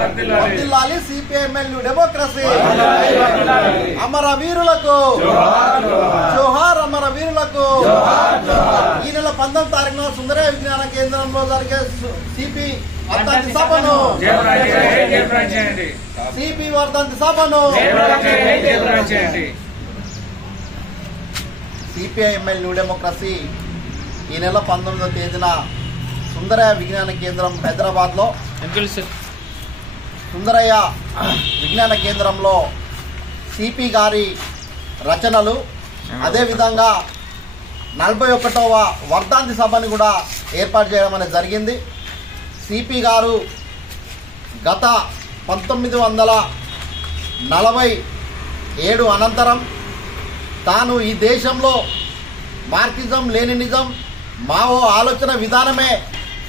వర్ధిల్లాలి CPIML new democracy. అమరవీరులకు జోహార్, అమరవీరులకు. ఈ నెల 19వ తారీఖున సుందరయ్య విజ్ఞాన కేంద్రంలో జరిగే సిపి వర్ధంతి సభను సిపిఐఎంఎల్ న్యూ డెమోక్రసీ ఈ నెల 19వ తేదీన సుందరయ్య విజ్ఞాన కేంద్రం హైదరాబాద్లో సుందరయ్య విజ్ఞాన కేంద్రంలో సిపి గారి రచనలు, అదేవిధంగా 41వ వర్ధంతి సభని కూడా ఏర్పాటు చేయడం అనేది జరిగింది. సిపి గారు గత 1947 అనంతరం తాను ఈ దేశంలో మార్క్సిజం, లెనినిజం, మావో ఆలోచన విధానమే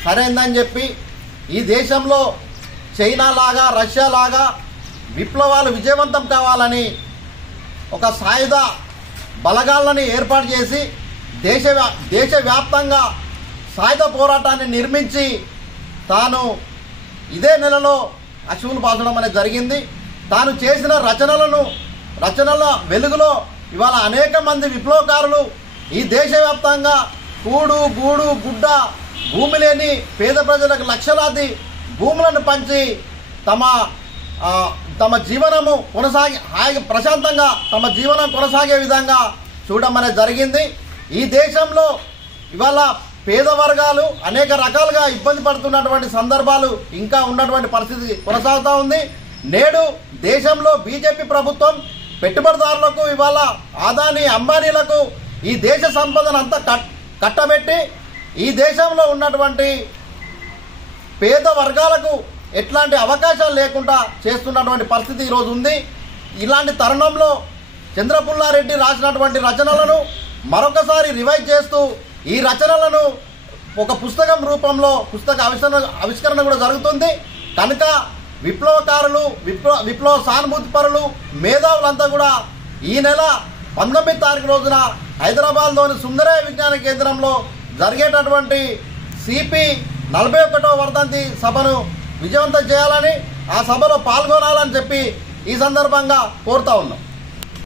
సరైందని చెప్పి ఈ దేశంలో చైనా లాగా, రష్యా లాగా విప్లవాలు విజయవంతం కావాలని ఒక సాయుధ బలగాలను ఏర్పాటు చేసి దేశవ్యాప్తంగా సాయుధ పోరాటాన్ని నిర్మించి తాను ఇదే నెలలో అశువులు పాసడం అనేది జరిగింది. తాను చేసిన రచనల వెలుగులో ఇవాళ అనేక మంది విప్లవకారులు ఈ దేశవ్యాప్తంగా కూడు, గూడు, గుడ్డ, భూమి లేని పేద ప్రజలకు లక్షలాది భూములను పంచి తమ జీవనము ప్రశాంతంగా తమ జీవనం కొనసాగే విధంగా చూడడం అనేది జరిగింది. ఈ దేశంలో ఇవాళ పేద వర్గాలు అనేక రకాలుగా ఇబ్బంది పడుతున్నటువంటి సందర్భాలు ఇంకా ఉన్నటువంటి పరిస్థితి కొనసాగుతూ ఉంది. నేడు దేశంలో బీజేపీ ప్రభుత్వం పెట్టుబడిదారులకు, ఇవాళ అదానీ, అంబానీలకు ఈ దేశ సంపదను అంతా కట్టబెట్టి ఈ దేశంలో ఉన్నటువంటి పేద వర్గాలకు ఎట్లాంటి అవకాశాలు లేకుండా చేస్తున్నటువంటి పరిస్థితి ఈరోజు ఉంది. ఇలాంటి తరుణంలో చంద్రపుల్లారెడ్డి రాసినటువంటి రచనలను మరొకసారి రివైజ్ చేస్తూ ఈ రచనలను ఒక పుస్తకం రూపంలో ఆవిష్కరణ కూడా జరుగుతుంది. కనుక విప్లవకారులు, విప్లవ సానుభూతిపరులు, మేధావులంతా కూడా ఈ నెల 19వ తారీఖు రోజున హైదరాబాద్లోని సుందరయ్య విజ్ఞాన కేంద్రంలో జరిగేటటువంటి సిపి 41వ వర్ధంతి సభను విజయవంతం చేయాలని, ఆ సభలో పాల్గొనాలని చెప్పి ఈ సందర్భంగా కోరుతా ఉన్నాం.